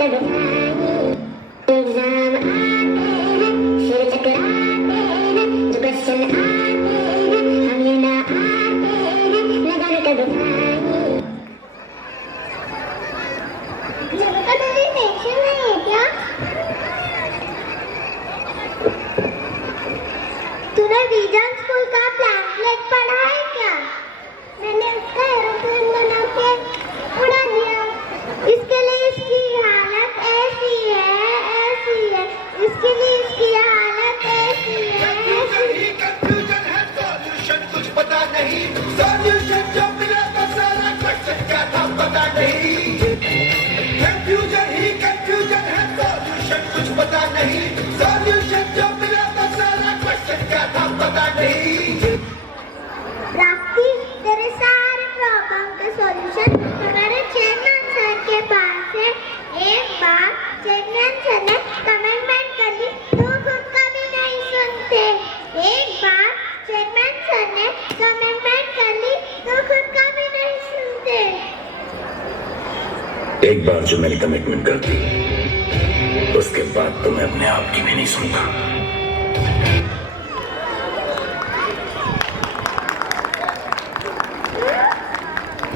तूने vision school का pamphlet पढ़ा है क्या? मैंने उसका एरोप्लेन बना के उड़ा दिया। इसके लिए इसकी हालत ऐसी है, इसके लिए इसकी हालत ऐसी है। कंफ्यूजन है, सॉल्यूशन कुछ पता नहीं, सॉल्यूशन जो मिला तो सारा क्वेश्चन क्या था पता नहीं। कंफ्यूजन ही कंफ्यूजन है, सॉल्यूशन कुछ पता नहीं, सॉल्यूशन जो मिला तो सारा क्वेश्चन क्या था पता नहीं। राफ्ती, तेरे सारे प्रॉब्लम का सॉल्यूशन हमारे चेयरमैन सर के पास है। एक बार चेयरमैन सर ने कमेंटमेंट कर ली तो खुद का भी नहीं सुनते। एक बार चेयरमैन सर ने कमेंटमेंट कर ली तो खुद का भी नहीं सुनते। एक बार जो मैंने कमिटमेंट कर दी उसके बाद तो मैं अपने आप की भी नहीं सुनता।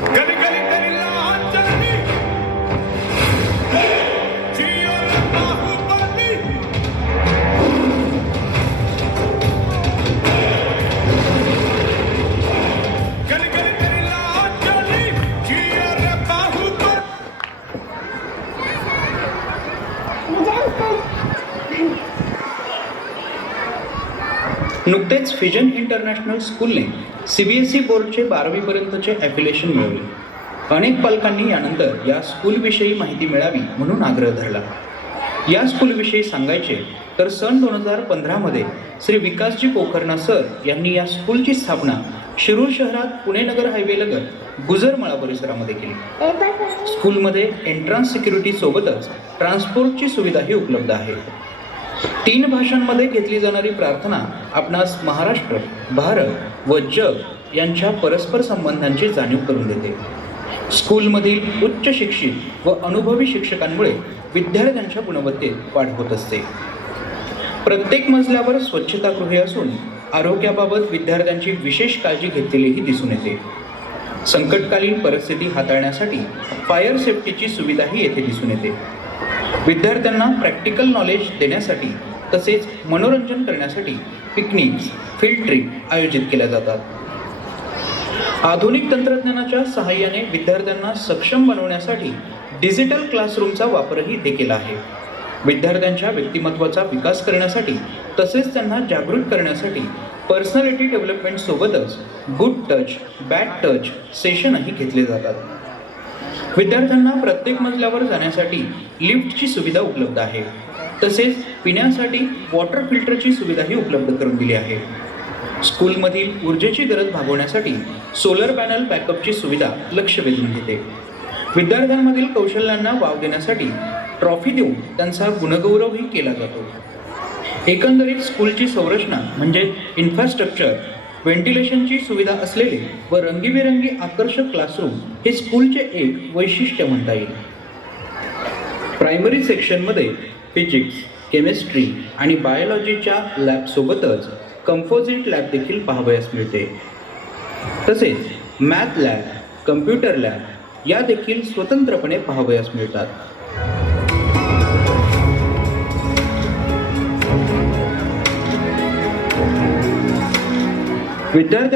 गली गली गली लाहौर चलनी, जियो बाहुबली। गली गली गली लाहौर चलनी, जियो बाहुबली। नुकतेच फिजन इंटरनॅशनल स्कूलने CBSE बोर्डचे 12वी पर्यंतचे ॲफिलिएशन मिळवले. अनेक पालकांनी यानंतर या स्कूलविषयी माहिती मिळावी म्हणून आग्रह धरला. या स्कूलविषयी सांगायचे तर सन 2015 मध्ये श्री विकासजी पोखरणा सर यांनी या स्कूलची स्थापना शिरूर शहरात पुणे नगर हायवेलगत गुजरमळा परिसरामध्ये केली. स्कूलमध्ये एंट्रन्स सिक्युरिटी सोबतच ट्रान्सपोर्टची सुविधाही उपलब्ध आहे. 3 भाषांमध्ये घेतली जाणारी प्रार्थना आपणास महाराष्ट्र, भारत व जग यांच्या परस्पर संबंधांची जाणीव करून देते. स्कूलमधील उच्च शिक्षित व अनुभवी शिक्षकांमुळे विद्यार्थ्यांच्या गुणवत्तेत वाढ होत असते. प्रत्येक मजल्यावर स्वच्छतागृहे असून आरोग्याबाबत विद्यार्थ्यांची विशेष काळजी घेतलेलीही दिसून येते. संकटकालीन परिस्थिती हाताळण्यासाठी फायर सेफ्टीची सुविधाही येथे दिसून येते. विद्यार्थ्यांना प्रॅक्टिकल नॉलेज देण्यासाठी तसेच मनोरंजन करण्यासाठी पिकनिक्स, फील्ड ट्रिप आयोजित केल्या जातात. आधुनिक तंत्रज्ञानाच्या सहाय्याने विद्यार्थ्यांना सक्षम बनवण्यासाठी डिजिटल क्लासरूमचा वापरही इथे केला आहे. विद्यार्थ्यांच्या व्यक्तिमत्वाचा विकास करण्यासाठी तसेच त्यांना जागृत करण्यासाठी पर्सनॅलिटी डेव्हलपमेंट सोबतच गुड टच, बॅड टच सेशनही घेतले जातात. विद्यार्थ्यांना प्रत्येक मजल्यावर जाण्यासाठी लिफ्टची सुविधा उपलब्ध आहे. तसेच पिण्यासाठी वॉटर फिल्टरची सुविधाही उपलब्ध करून दिली आहे. स्कूलमधील ऊर्जेची गरज भागवण्यासाठी सोलर पॅनल बॅकअपची सुविधा लक्ष वेधून घेते. विद्यार्थ्यांमधील कौशल्यांना वाव देण्यासाठी ट्रॉफी देऊन त्यांचा गुणगौरवही केला जातो. एकंदरीत स्कूलची संरचना म्हणजे इन्फ्रास्ट्रक्चर, व्हेंटिलेशनची सुविधा असलेले व रंगीबेरंगी आकर्षक क्लासरूम हे स्कूलचे एक वैशिष्ट्य म्हणता येईल. प्रायमरी सेक्शनमध्ये फिजिक्स, केमिस्ट्री आणि बायोलॉजीच्या लॅबसोबतच कंपोजिट लॅब देखील पाहावयास मिळते. तसेच मॅथ लॅब, कम्प्युटर लॅब या देखील स्वतंत्रपणे पाहावयास मिळतात. विद्यार्थ्यांना